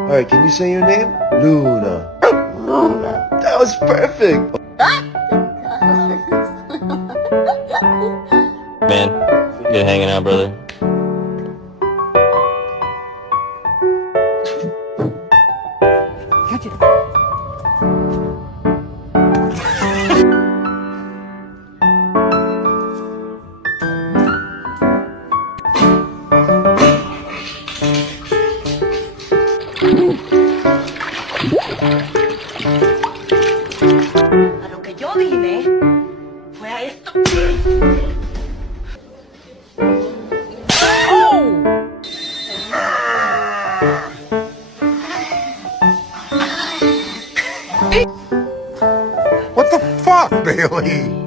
Alright, can you say your name? Luna. Luna. That was perfect! Man, good hanging out, brother. Catch it. A lo que yo vine fue a esto. What the fuck, Bailey?